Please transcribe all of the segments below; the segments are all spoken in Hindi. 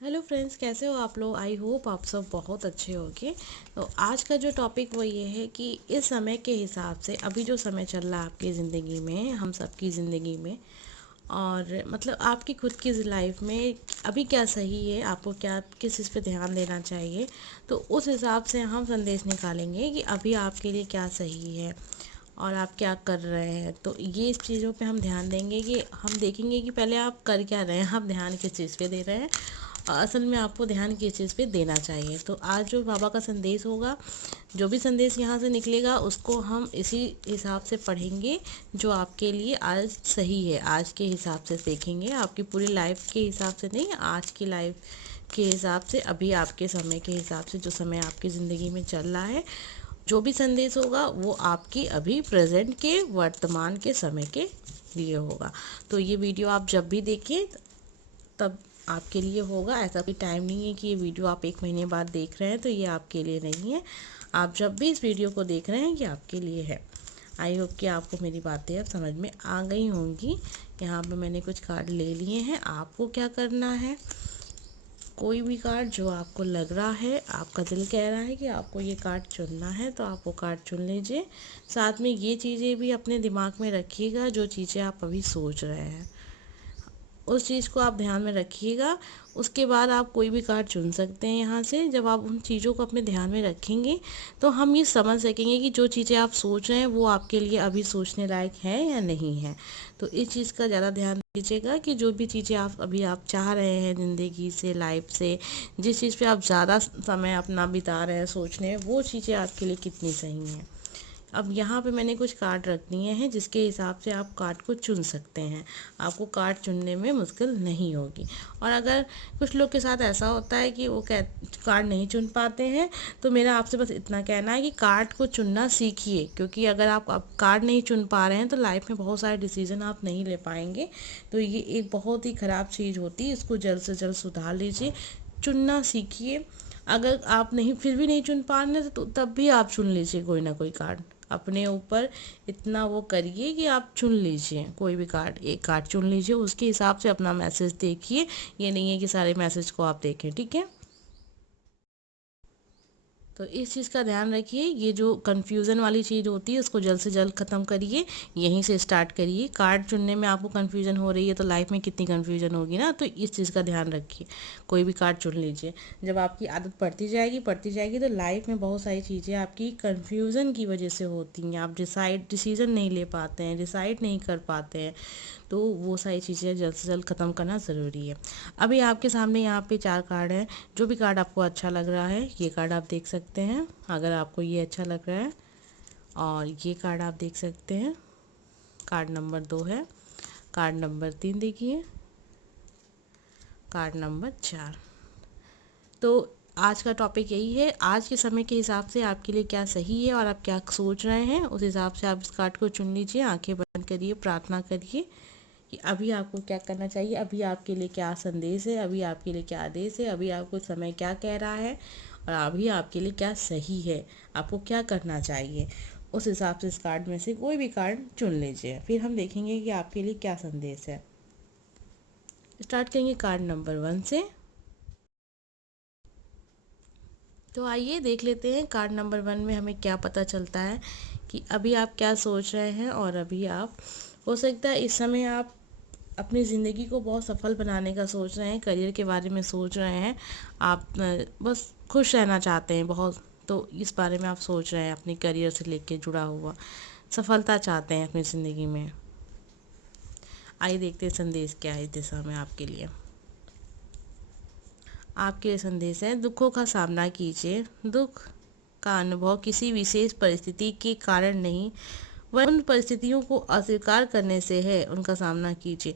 हेलो फ्रेंड्स, कैसे हो आप लोग। आई होप आप सब बहुत अच्छे होंगे। तो आज का जो टॉपिक वो ये है कि इस समय के हिसाब से अभी जो समय चल रहा है आपकी ज़िंदगी में, हम सबकी ज़िंदगी में, और मतलब आपकी खुद की लाइफ में अभी क्या सही है, आपको क्या किस चीज़ पे ध्यान देना चाहिए। तो उस हिसाब से हम संदेश निकालेंगे कि अभी आपके लिए क्या सही है और आप क्या कर रहे हैं। तो ये इस चीज़ों पे हम ध्यान देंगे कि हम देखेंगे कि पहले आप कर क्या रहे हैं, आप ध्यान किस चीज़ पे दे रहे हैं और असल में आपको ध्यान किस चीज़ पे देना चाहिए। तो आज जो बाबा का संदेश होगा, जो भी संदेश यहाँ से निकलेगा उसको हम इसी हिसाब से पढ़ेंगे जो आपके लिए आज सही है। आज के हिसाब से देखेंगे, आपकी पूरी लाइफ के हिसाब से नहीं, आज की लाइफ के हिसाब से, अभी आपके समय के हिसाब से, जो समय आपकी ज़िंदगी में चल रहा है, जो भी संदेश होगा वो आपकी अभी प्रेजेंट के, वर्तमान के समय के लिए होगा। तो ये वीडियो आप जब भी देखें तब आपके लिए होगा। ऐसा कोई टाइम नहीं है कि ये वीडियो आप 1 महीने बाद देख रहे हैं तो ये आपके लिए नहीं है। आप जब भी इस वीडियो को देख रहे हैं ये आपके लिए है। आई होप कि आपको मेरी बातें अब समझ में आ गई होंगी। यहाँ पे मैंने कुछ कार्ड ले लिए हैं। आपको क्या करना है, कोई भी कार्ड जो आपको लग रहा है, आपका दिल कह रहा है कि आपको ये कार्ड चुनना है तो आप वो कार्ड चुन लीजिए। साथ में ये चीज़ें भी अपने दिमाग में रखिएगा, जो चीज़ें आप अभी सोच रहे हैं उस चीज़ को आप ध्यान में रखिएगा। उसके बाद आप कोई भी कार्ड चुन सकते हैं यहाँ से। जब आप उन चीज़ों को अपने ध्यान में रखेंगे तो हम ये समझ सकेंगे कि जो चीज़ें आप सोच रहे हैं वो आपके लिए अभी सोचने लायक है या नहीं है। तो इस चीज़ का ज़्यादा ध्यान दीजिएगा कि जो भी चीज़ें आप चाह रहे हैं ज़िंदगी से, लाइफ से, जिस चीज़ पे आप ज़्यादा समय अपना बिता रहे हैं सोचने, वो चीज़ें आपके लिए कितनी सही हैं। अब यहाँ पे मैंने कुछ कार्ड रख दिए हैं जिसके हिसाब से आप कार्ड को चुन सकते हैं। आपको कार्ड चुनने में मुश्किल नहीं होगी। और अगर कुछ लोग के साथ ऐसा होता है कि वो कार्ड नहीं चुन पाते हैं, तो मेरा आपसे बस इतना कहना है कि कार्ड को चुनना सीखिए। क्योंकि अगर आप कार्ड नहीं चुन पा रहे हैं तो लाइफ में बहुत सारे डिसीजन आप नहीं ले पाएंगे। तो ये एक बहुत ही ख़राब चीज़ होती है, इसको जल्द से जल्द सुधार लीजिए, चुनना सीखिए। अगर आप नहीं, फिर भी नहीं चुन पा रहे तो तब भी आप चुन लीजिए कोई ना कोई कार्ड। अपने ऊपर इतना वो करिए कि आप चुन लीजिए कोई भी कार्ड, एक कार्ड चुन लीजिए, उसके हिसाब से अपना मैसेज देखिए। ये नहीं है कि सारे मैसेज को आप देखें, ठीक है। तो इस चीज़ का ध्यान रखिए, ये जो कन्फ्यूज़न वाली चीज़ होती है उसको जल्द से जल्द ख़त्म करिए। यहीं से स्टार्ट करिए। कार्ड चुनने में आपको कन्फ्यूज़न हो रही है तो लाइफ में कितनी कन्फ्यूज़न होगी ना। तो इस चीज़ का ध्यान रखिए, कोई भी कार्ड चुन लीजिए। जब आपकी आदत पड़ती जाएगी तो लाइफ में बहुत सारी चीज़ें आपकी कन्फ्यूज़न की वजह से होती हैं। आप डिसीज़न नहीं ले पाते हैं, डिसाइड नहीं कर पाते हैं। तो वो सारी चीज़ें जल्द से जल्द ख़त्म करना ज़रूरी है। अभी आपके सामने यहाँ पे 4 कार्ड हैं। जो भी कार्ड आपको अच्छा लग रहा है ये कार्ड आप देख सकते हैं, अगर आपको ये अच्छा लग रहा है। और ये कार्ड आप देख सकते हैं, कार्ड नंबर 2 है। कार्ड नंबर 3 देखिए, कार्ड नंबर 4। तो आज का टॉपिक यही है, आज के समय के हिसाब से आपके लिए क्या सही है और आप क्या सोच रहे हैं, उस हिसाब से आप इस कार्ड को चुन लीजिए। आंखें बंद करिए, प्रार्थना करिए कि अभी आपको क्या करना चाहिए, अभी आपके लिए क्या संदेश है, अभी आपके लिए क्या आदेश है, अभी आपको समय क्या कह रहा है और अभी आपके लिए क्या सही है, आपको क्या करना चाहिए। उस हिसाब से इस कार्ड में से कोई भी कार्ड चुन लीजिए, फिर हम देखेंगे कि आपके लिए क्या संदेश है। स्टार्ट करेंगे कार्ड नंबर 1 से। तो आइए देख लेते हैं कार्ड नंबर 1 में हमें क्या पता चलता है कि अभी आप क्या सोच रहे हैं। और अभी आप, हो सकता है इस समय आप अपनी ज़िंदगी को बहुत सफल बनाने का सोच रहे हैं, करियर के बारे में सोच रहे हैं, आप बस खुश रहना चाहते हैं बहुत। तो इस बारे में आप सोच रहे हैं, अपने करियर से लेके जुड़ा हुआ सफलता चाहते हैं अपनी ज़िंदगी में। आइए देखते हैं संदेश क्या है इस दिशा में आपके लिए। आपके लिए संदेश है, दुखों का सामना कीजिए। दुख का अनुभव किसी विशेष परिस्थिति के कारण नहीं, वह उन परिस्थितियों को अस्वीकार करने से है, उनका सामना कीजिए।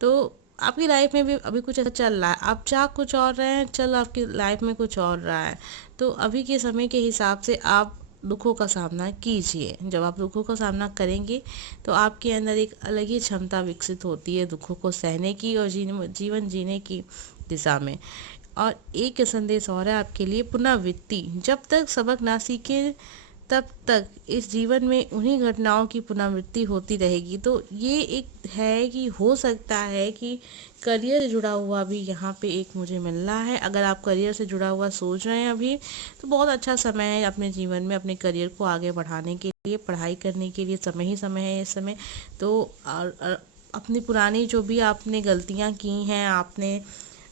तो आपकी लाइफ में भी अभी कुछ ऐसा चल रहा है, आप चाह कुछ और रहे हैं, चल आपकी लाइफ में कुछ और रहा है। तो अभी के समय के हिसाब से आप दुखों का सामना कीजिए। जब आप दुखों का सामना करेंगे तो आपके अंदर एक अलग ही क्षमता विकसित होती है दुखों को सहने की और जीवन जीने की दिशा में। और एक संदेश और है आपके लिए, पुनरावृत्ति। जब तक सबक ना सीखे तब तक इस जीवन में उन्हीं घटनाओं की पुनरावृत्ति होती रहेगी। तो ये एक है कि हो सकता है कि करियर से जुड़ा हुआ भी यहाँ पे एक मुझे मिल रहा है। अगर आप करियर से जुड़ा हुआ सोच रहे हैं अभी, तो बहुत अच्छा समय है अपने जीवन में अपने करियर को आगे बढ़ाने के लिए, पढ़ाई करने के लिए समय ही समय है इस समय। तो अपनी पुरानी जो भी आपने गलतियाँ की हैं, आपने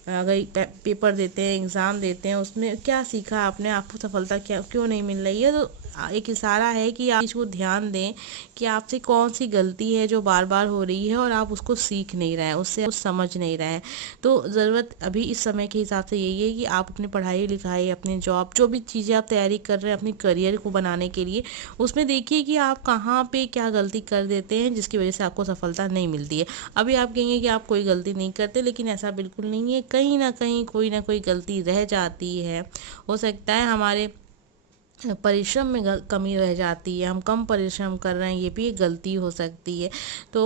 अगर पेपर देते हैं, एग्ज़ाम देते हैं, उसमें क्या सीखा आपने, आपको सफलता क्या क्यों नहीं मिल रही है, तो एक इशारा है कि आप इसको ध्यान दें कि आपसे कौन सी गलती है जो बार बार हो रही है और आप उसको सीख नहीं रहे हैं, उससे कुछ समझ नहीं रहे हैं। तो ज़रूरत अभी इस समय के हिसाब से यही है कि आप अपनी पढ़ाई लिखाई, अपने जॉब, जो भी चीज़ें आप तैयारी कर रहे हैं अपनी करियर को बनाने के लिए, उसमें देखिए कि आप कहाँ पे क्या गलती कर देते हैं जिसकी वजह से आपको सफलता नहीं मिलती है। अभी आप कहेंगे कि आप कोई गलती नहीं करते, लेकिन ऐसा बिल्कुल नहीं है, कहीं ना कहीं कोई ना कोई गलती रह जाती है। हो सकता है हमारे परिश्रम में कमी रह जाती है, हम कम परिश्रम कर रहे हैं, ये भी एक गलती हो सकती है। तो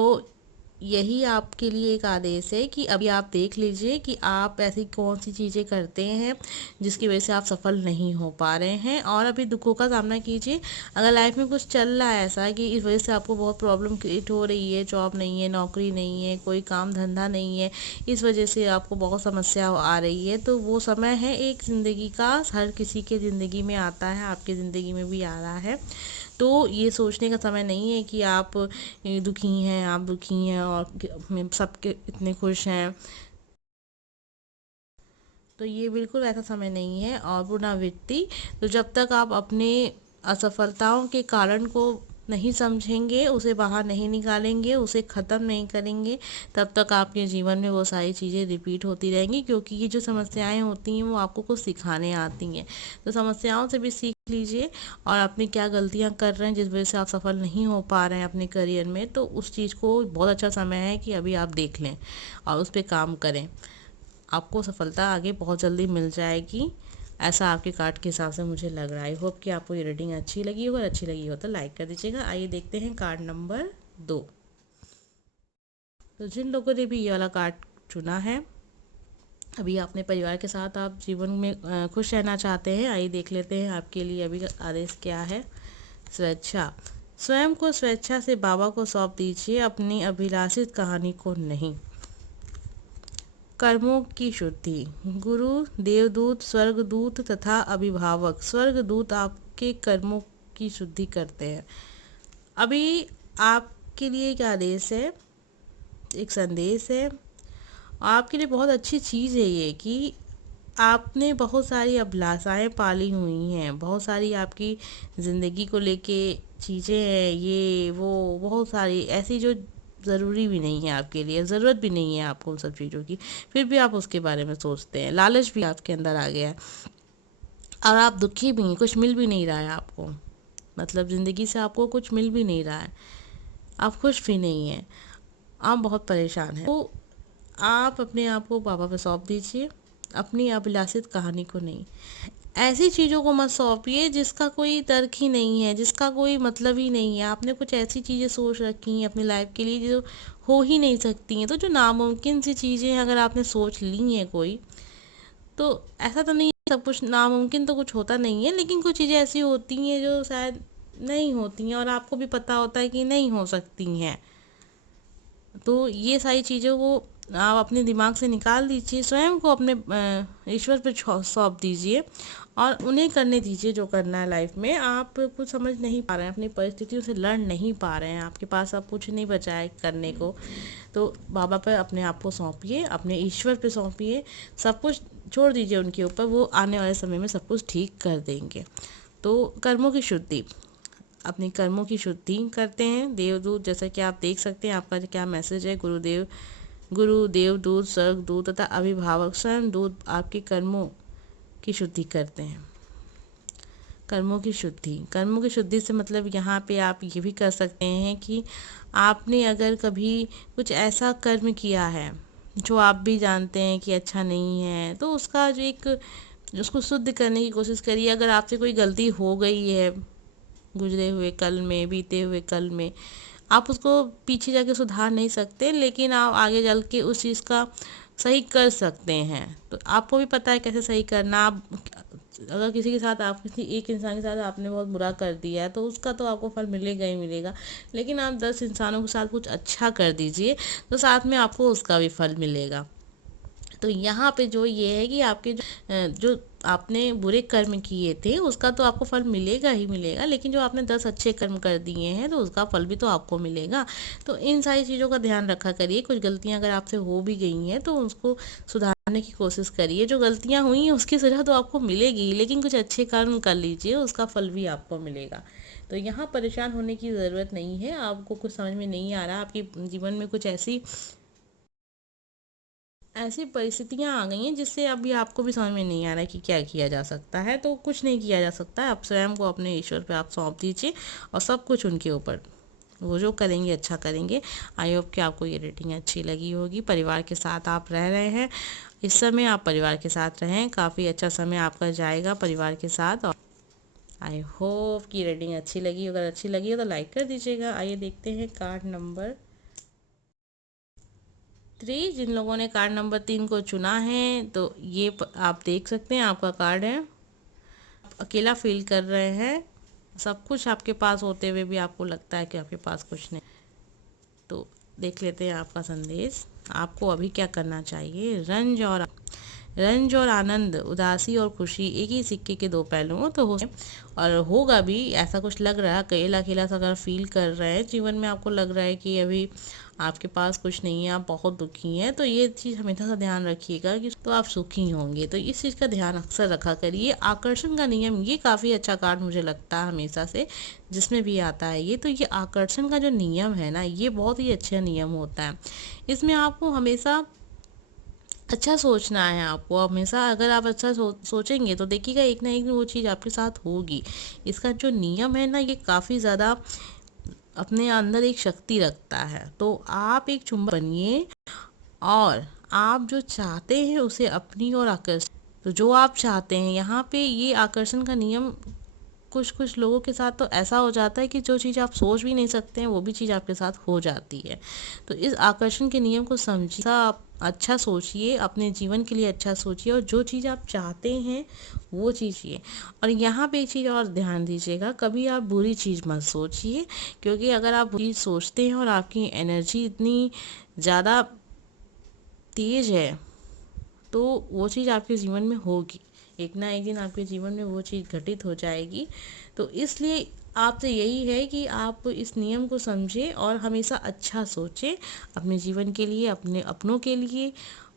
यही आपके लिए एक आदेश है कि अभी आप देख लीजिए कि आप ऐसी कौन सी चीज़ें करते हैं जिसकी वजह से आप सफल नहीं हो पा रहे हैं, और अभी दुखों का सामना कीजिए। अगर लाइफ में कुछ चल रहा है ऐसा कि इस वजह से आपको बहुत प्रॉब्लम क्रिएट हो रही है, जॉब नहीं है, नौकरी नहीं है, कोई काम धंधा नहीं है, इस वजह से आपको बहुत समस्या आ रही है, तो वो समय है एक ज़िंदगी का, हर किसी के ज़िंदगी में आता है, आपकी ज़िंदगी में भी आ रहा है। तो ये सोचने का समय नहीं है कि आप दुखी हैं, आप दुखी हैं और सबके इतने खुश हैं, तो ये बिल्कुल ऐसा समय नहीं है। और पुनरावृत्ति, तो जब तक आप अपने असफलताओं के कारण को नहीं समझेंगे, उसे बाहर नहीं निकालेंगे, उसे ख़त्म नहीं करेंगे, तब तक आपके जीवन में वो सारी चीज़ें रिपीट होती रहेंगी। क्योंकि ये जो समस्याएं होती हैं वो आपको कुछ सिखाने आती हैं, तो समस्याओं से भी सीख लीजिए और अपनी क्या गलतियां कर रहे हैं जिस वजह से आप सफल नहीं हो पा रहे हैं अपने करियर में, तो उस चीज़ को बहुत अच्छा समय है कि अभी आप देख लें और उस पर काम करें। आपको सफलता आगे बहुत जल्दी मिल जाएगी, ऐसा आपके कार्ड के हिसाब से मुझे लग रहा है। आई होप कि आपको ये रीडिंग अच्छी लगी हो, अगर अच्छी लगी हो तो लाइक कर दीजिएगा। आइए देखते हैं कार्ड नंबर 2। तो जिन लोगों ने भी ये वाला कार्ड चुना है, अभी अपने परिवार के साथ आप जीवन में खुश रहना चाहते हैं, आइए देख लेते हैं आपके लिए अभी आदेश क्या है। स्वेच्छा, स्वयं को स्वेच्छा से बाबा को सौंप दीजिए, अपनी अभिलाषित कहानी को नहीं। कर्मों की शुद्धि, गुरु, देवदूत, स्वर्गदूत तथा अभिभावक। स्वर्गदूत आपके कर्मों की शुद्धि करते हैं। अभी आपके लिए एक आदेश है, एक संदेश है, आपके लिए बहुत अच्छी चीज़ है ये कि आपने बहुत सारी अभिलाषाएं पाली हुई हैं, बहुत सारी आपकी ज़िंदगी को लेके चीज़ें हैं, ये वो बहुत सारी ऐसी जो ज़रूरी भी नहीं है आपके लिए, ज़रूरत भी नहीं है आपको उन सब चीज़ों की, फिर भी आप उसके बारे में सोचते हैं। लालच भी आपके अंदर आ गया है और आप दुखी भी हैं, कुछ मिल भी नहीं रहा है आपको, मतलब ज़िंदगी से आपको कुछ मिल भी नहीं रहा है, आप खुश भी नहीं हैं, आप बहुत परेशान हैं। तो आप अपने आप को बाबा पे सौंप दीजिए, अपनी अभिलाषित कहानी को नहीं। ऐसी चीज़ों को मत सौंपिए जिसका कोई तर्क ही नहीं है, जिसका कोई मतलब ही नहीं है। आपने कुछ ऐसी चीज़ें सोच रखी हैं अपनी लाइफ के लिए जो हो ही नहीं सकती हैं, तो जो नामुमकिन सी चीज़ें हैं अगर आपने सोच ली हैं कोई, तो ऐसा तो नहीं है सब कुछ नामुमकिन तो कुछ होता नहीं है, लेकिन कुछ चीज़ें ऐसी होती हैं जो शायद नहीं होती हैं और आपको भी पता होता है कि नहीं हो सकती हैं। तो ये सारी चीज़ों को आप अपने दिमाग से निकाल दीजिए, स्वयं को अपने ईश्वर पर सौंप दीजिए और उन्हें करने दीजिए जो करना है लाइफ में। आप कुछ समझ नहीं पा रहे हैं, अपनी परिस्थितियों से लड़ नहीं पा रहे हैं, आपके पास अब कुछ नहीं बचा है करने को, तो बाबा पर अपने आप को सौंपिए, अपने ईश्वर पे सौंपिए, सब कुछ छोड़ दीजिए उनके ऊपर, वो आने वाले समय में सब कुछ ठीक कर देंगे। तो कर्मों की शुद्धि, अपने कर्मों की शुद्धि करते हैं। देवदूत, जैसा कि आप देख सकते हैं आपका क्या मैसेज है, गुरु, देवदूत, स्वर्गदूत तथा अभिभावक स्वयं दूत आपके कर्मों की शुद्धि करते हैं। कर्मों की शुद्धि, कर्मों की शुद्धि से मतलब यहाँ पे आप ये भी कर सकते हैं कि आपने अगर कभी कुछ ऐसा कर्म किया है जो आप भी जानते हैं कि अच्छा नहीं है, तो उसका जो एक उसको शुद्ध करने की कोशिश करिए। अगर आपसे कोई गलती हो गई है गुजरे हुए कल में, बीते हुए कल में, आप उसको पीछे जाके सुधार नहीं सकते, लेकिन आप आगे चल के उस चीज़ का सही कर सकते हैं। तो आपको भी पता है कैसे सही करना, आप अगर किसी के साथ आप किसी एक इंसान के साथ आपने बहुत बुरा कर दिया है तो उसका तो आपको फल मिलेगा ही मिलेगा, लेकिन आप 10 इंसानों के साथ कुछ अच्छा कर दीजिए तो साथ में आपको उसका भी फल मिलेगा। तो यहाँ पे जो ये है कि आपके जो आपने बुरे कर्म किए थे उसका तो आपको फल मिलेगा ही मिलेगा, लेकिन जो आपने 10 अच्छे कर्म कर दिए हैं तो उसका फल भी तो आपको मिलेगा। तो इन सारी चीज़ों का ध्यान रखा करिए। कुछ गलतियाँ अगर आपसे हो भी गई हैं तो उसको सुधारने की कोशिश करिए। जो गलतियाँ हुई हैं उसकी सज़ा तो आपको मिलेगी, लेकिन कुछ अच्छे कर्म कर लीजिए, उसका फल भी आपको मिलेगा। तो यहाँ परेशान होने की ज़रूरत नहीं है। आपको कुछ समझ में नहीं आ रहा, आपके जीवन में कुछ ऐसी ऐसी परिस्थितियाँ आ गई हैं जिससे अभी आपको भी समझ में नहीं आ रहा है कि क्या किया जा सकता है। तो कुछ नहीं किया जा सकता है, आप स्वयं को अपने ईश्वर पे आप सौंप दीजिए और सब कुछ उनके ऊपर, वो जो करेंगे अच्छा करेंगे। आई होप कि आपको ये रेटिंग अच्छी लगी होगी। परिवार के साथ आप रह रहे हैं, इस समय आप परिवार के साथ रहें, काफ़ी अच्छा समय आपका जाएगा परिवार के साथ। और आई होप कि रेटिंग अच्छी लगी, अगर अच्छी लगी हो तो लाइक कर दीजिएगा। आइए देखते हैं कार्ड नंबर 3। जिन लोगों ने कार्ड नंबर 3 को चुना है तो ये आप देख सकते हैं आपका कार्ड है। अकेला फील कर रहे हैं, सब कुछ आपके पास होते हुए भी आपको लगता है कि आपके पास कुछ नहीं। तो देख लेते हैं आपका संदेश। आपको अभी क्या करना चाहिए। रंज और आनंद, उदासी और खुशी एक ही सिक्के के दो पहलू हो तो हो और होगा भी। ऐसा कुछ लग रहा है, अकेला अकेला सा अगर फील कर रहे हैं जीवन में, आपको लग रहा है कि अभी आपके पास कुछ नहीं है, आप बहुत दुखी हैं, तो ये चीज़ हमेशा सा ध्यान रखिएगा कि तो आप सुखी होंगे। तो इस चीज़ का ध्यान अक्सर रखा करिए। आकर्षण का नियम, ये काफ़ी अच्छा कार्ड मुझे लगता है हमेशा से जिसमें भी आता है ये। तो ये आकर्षण का जो नियम है ना, ये बहुत ही अच्छा नियम होता है। इसमें आपको हमेशा अच्छा सोचना है। आपको हमेशा अगर आप अच्छा सोचेंगे तो देखिएगा एक ना एक दिन वो चीज़ आपके साथ होगी। इसका जो नियम है ना, ये काफ़ी ज़्यादा अपने अंदर एक शक्ति रखता है। तो आप एक चुंबक बनिए और आप जो चाहते हैं उसे अपनी ओर आकर्षित, तो जो आप चाहते हैं यहाँ पे ये आकर्षण का नियम कुछ कुछ लोगों के साथ तो ऐसा हो जाता है कि जो चीज़ आप सोच भी नहीं सकते हैं वो भी चीज़ आपके साथ हो जाती है। तो इस आकर्षण के नियम को समझिए, आप अच्छा सोचिए, अपने जीवन के लिए अच्छा सोचिए और जो चीज़ आप चाहते हैं वो चीज़िए। और यहाँ पे एक चीज़ और ध्यान दीजिएगा, कभी आप बुरी चीज़ मत सोचिए, क्योंकि अगर आप बुरी सोचते हैं और आपकी एनर्जी इतनी ज़्यादा तेज है तो वो चीज़ आपके जीवन में होगी, एक ना एक दिन आपके जीवन में वो चीज़ घटित हो जाएगी। तो इसलिए आपसे यही है कि आप इस नियम को समझें और हमेशा अच्छा सोचें अपने जीवन के लिए, अपने अपनों के लिए,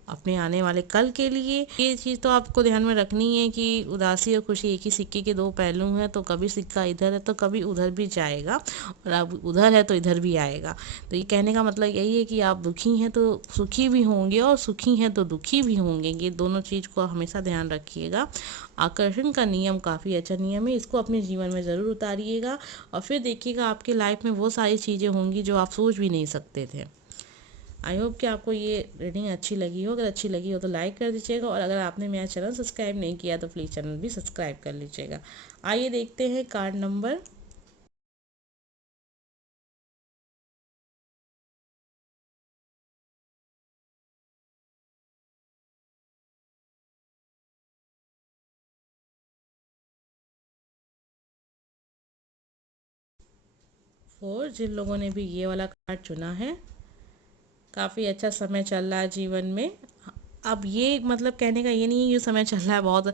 अपने आने वाले कल के लिए। ये चीज़ तो आपको ध्यान में रखनी है कि उदासी और खुशी एक ही सिक्के के दो पहलू हैं। तो कभी सिक्का इधर है तो कभी उधर भी जाएगा, और अब उधर है तो इधर भी आएगा। तो ये कहने का मतलब यही है कि आप दुखी हैं तो सुखी भी होंगे और सुखी हैं तो दुखी भी होंगे। ये दोनों चीज़ को हमेशा ध्यान रखिएगा। आकर्षण का नियम काफ़ी अच्छा नियम है, इसको अपने जीवन में ज़रूर उतारिएगा और फिर देखिएगा आपके लाइफ में वो सारी चीज़ें होंगी जो आप सोच भी नहीं सकते थे। आई होप कि आपको ये रीडिंग अच्छी लगी हो। अगर अच्छी लगी हो तो लाइक कर दीजिएगा, और अगर आपने मेरा चैनल सब्सक्राइब नहीं किया तो प्लीज़ चैनल भी सब्सक्राइब कर लीजिएगा। आइए देखते हैं कार्ड नंबर 4। जिन लोगों ने भी ये वाला कार्ड चुना है, काफ़ी अच्छा समय चल रहा है जीवन में। अब ये मतलब कहने का ये नहीं है ये समय चल रहा है बहुत,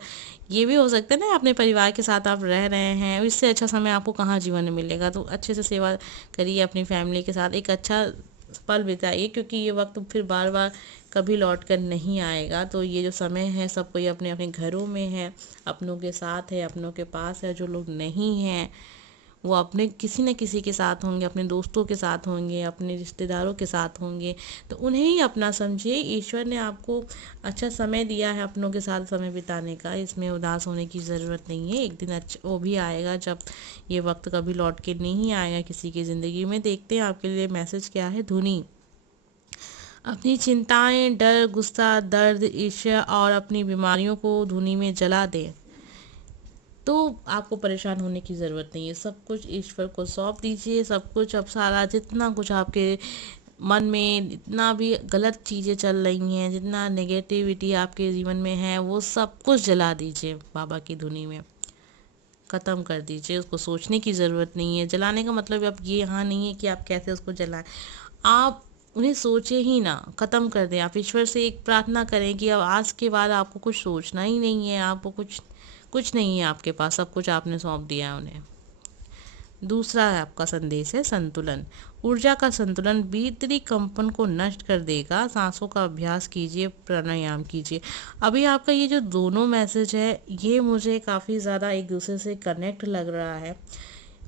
ये भी हो सकता है ना अपने परिवार के साथ आप रह रहे हैं, इससे अच्छा समय आपको कहाँ जीवन में मिलेगा। तो अच्छे से सेवा करिए अपनी फैमिली के साथ, एक अच्छा पल बिताइए, क्योंकि ये वक्त फिर बार बार कभी लौट कर नहीं आएगा। तो ये जो समय है सब कोई अपने अपने घरों में है, अपनों के साथ है, अपनों के पास है। जो लोग नहीं हैं वो अपने किसी न किसी के साथ होंगे, अपने दोस्तों के साथ होंगे, अपने रिश्तेदारों के साथ होंगे। तो उन्हें ही अपना समझिए। ईश्वर ने आपको अच्छा समय दिया है अपनों के साथ समय बिताने का, इसमें उदास होने की ज़रूरत नहीं है। एक दिन अच्छा वो भी आएगा जब ये वक्त कभी लौट के नहीं आएगा किसी की ज़िंदगी में। देखते हैं आपके लिए मैसेज क्या है। धुनी, अपनी चिंताएं, डर, गुस्सा, दर्द, ईर्ष्या और अपनी बीमारियों को धुनी में जला दें। तो आपको परेशान होने की ज़रूरत नहीं है, सब कुछ ईश्वर को सौंप दीजिए। सब कुछ अब सारा जितना कुछ आपके मन में जितना भी गलत चीज़ें चल रही हैं, जितना नेगेटिविटी आपके जीवन में है, वो सब कुछ जला दीजिए बाबा की धुनी में, ख़त्म कर दीजिए। उसको सोचने की ज़रूरत नहीं है। जलाने का मतलब अब ये यहाँ नहीं है कि आप कैसे उसको जलाएं, आप उन्हें सोचे ही ना, ख़त्म कर दें। आप ईश्वर से एक प्रार्थना करें कि अब आज के बाद आपको कुछ सोचना ही नहीं है, आपको कुछ कुछ नहीं है आपके पास, सब कुछ आपने सौंप दिया है उन्हें। दूसरा आपका संदेश है संतुलन। ऊर्जा का संतुलन भीतरी कंपन को नष्ट कर देगा। सांसों का अभ्यास कीजिए, प्राणायाम कीजिए। अभी आपका ये जो दोनों मैसेज है, ये मुझे काफ़ी ज़्यादा एक दूसरे से कनेक्ट लग रहा है।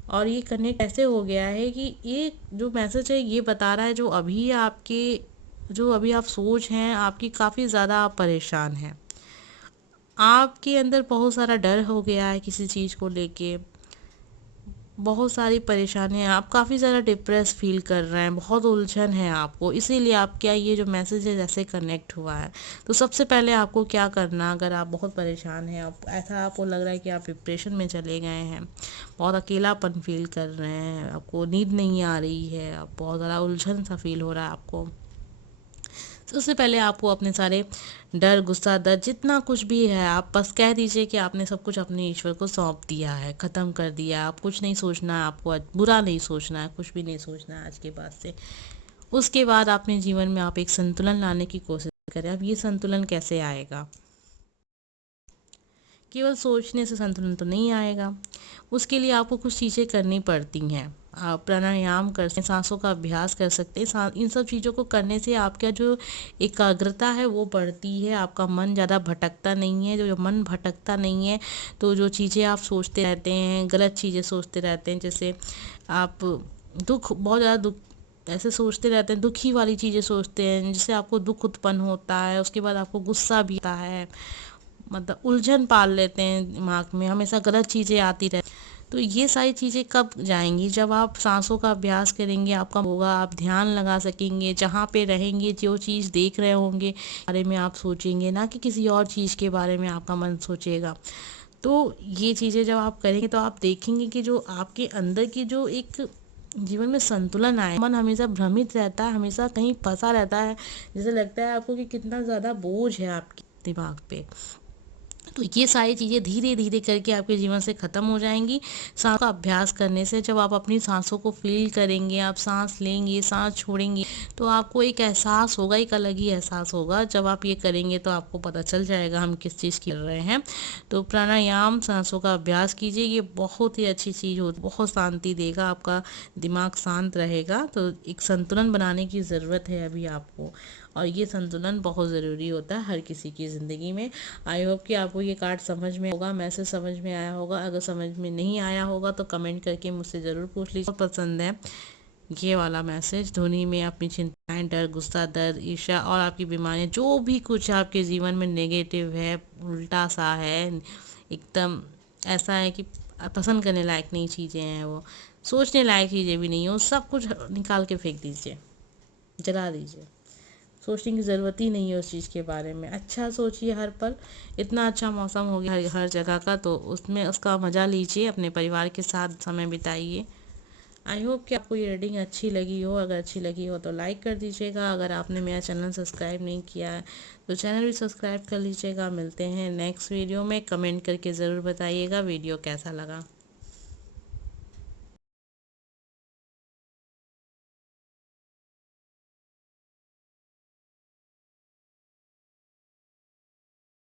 और ये कनेक्ट ऐसे हो गया है कि ये जो मैसेज है ये बता रहा है जो अभी आप सोच हैं आपकी, काफ़ी ज़्यादा आप परेशान हैं, आपके अंदर बहुत सारा डर हो गया है किसी चीज़ को लेके, बहुत सारी परेशानियाँ, आप काफ़ी ज़्यादा डिप्रेस फील कर रहे हैं, बहुत उलझन है आपको, इसीलिए आप क्या ये जो मैसेज है जैसे कनेक्ट हुआ है। तो सबसे पहले आपको क्या करना, अगर आप बहुत परेशान हैं, आप ऐसा आपको लग रहा है कि आप डिप्रेशन में चले गए हैं, बहुत अकेलापन फील कर रहे हैं, आपको नींद नहीं आ रही है, आप बहुत ज़्यादा उलझन सा फील हो रहा है आपको, सबसे पहले आपको अपने सारे डर, गुस्सा, दर्द, जितना कुछ भी है, आप बस कह दीजिए कि आपने सब कुछ अपने ईश्वर को सौंप दिया है, ख़त्म कर दिया है। आप कुछ नहीं सोचना है, आपको बुरा नहीं सोचना है, कुछ भी नहीं सोचना है आज के बाद से। उसके बाद अपने जीवन में आप एक संतुलन लाने की कोशिश करें। अब ये संतुलन कैसे आएगा? केवल सोचने से संतुलन तो नहीं आएगा, उसके लिए आपको कुछ चीज़ें करनी पड़ती हैं। आप प्राणायाम कर सकते हैं, सांसों का अभ्यास कर सकते हैं। इन सब चीज़ों को करने से आपका जो एकाग्रता है वो बढ़ती है, आपका मन ज़्यादा भटकता नहीं है। जो मन भटकता नहीं है तो जो चीज़ें आप सोचते रहते हैं, गलत चीज़ें सोचते रहते हैं, जैसे आप बहुत ज़्यादा दुख ऐसे सोचते रहते हैं, दुखी वाली चीज़ें सोचते हैं, जिससे आपको दुख उत्पन्न होता है, उसके बाद आपको गुस्सा भी आता है, मतलब उलझन पाल लेते हैं दिमाग में, हमेशा गलत चीज़ें आती रहती। तो ये सारी चीज़ें कब जाएंगी? जब आप सांसों का अभ्यास करेंगे, आपका होगा, आप ध्यान लगा सकेंगे, जहाँ पे रहेंगे, जो चीज़ देख रहे होंगे बारे में आप सोचेंगे, ना कि किसी और चीज़ के बारे में आपका मन सोचेगा। तो ये चीज़ें जब आप करेंगे तो आप देखेंगे कि जो आपके अंदर की जो एक जीवन में संतुलन आए, मन हमेशा भ्रमित रहता है, हमेशा कहीं फंसा रहता है, जैसे लगता है आपको कि कितना ज़्यादा बोझ है आपके दिमाग पे। तो ये सारी चीज़ें धीरे धीरे करके आपके जीवन से ख़त्म हो जाएंगी। सांस का अभ्यास करने से जब आप अपनी सांसों को फील करेंगे, आप सांस लेंगे, सांस छोड़ेंगे, तो आपको एक एहसास होगा, एक अलग ही एहसास होगा। जब आप ये करेंगे तो आपको पता चल जाएगा हम किस चीज़ की कर रहे हैं। तो प्राणायाम, सांसों का अभ्यास कीजिए, ये बहुत ही अच्छी चीज़ होती, बहुत शांति देगा, आपका दिमाग शांत रहेगा। तो एक संतुलन बनाने की ज़रूरत है अभी आपको, और ये संतुलन बहुत ज़रूरी होता है हर किसी की ज़िंदगी में। आई होप कि आपको ये कार्ड समझ में होगा, मैसेज समझ में आया होगा। अगर समझ में नहीं आया होगा तो कमेंट करके मुझसे ज़रूर पूछ लीजिए। पसंद है ये वाला मैसेज, धुनी में अपनी चिंताएं, डर, गुस्सा, दर्द, ईर्ष्या और आपकी बीमारियां, जो भी कुछ आपके जीवन में नेगेटिव है, उल्टा सा है, एकदम ऐसा है कि पसंद करने लायक नहीं चीज़ें हैं, वो सोचने लायक चीज़ें भी नहीं है, वो सब कुछ निकाल के फेंक दीजिए, जला दीजिए। सोचने की ज़रूरत ही नहीं है उस चीज़ के बारे में। अच्छा सोचिए हर पल। इतना अच्छा मौसम हो गया हर जगह का, तो उसमें उसका मज़ा लीजिए, अपने परिवार के साथ समय बिताइए। आई होप कि आपको ये रीडिंग अच्छी लगी हो। अगर अच्छी लगी हो तो लाइक कर दीजिएगा। अगर आपने मेरा चैनल सब्सक्राइब नहीं किया है तो चैनल भी सब्सक्राइब कर लीजिएगा। मिलते हैं नेक्स्ट वीडियो में। कमेंट करके ज़रूर बताइएगा वीडियो कैसा लगा।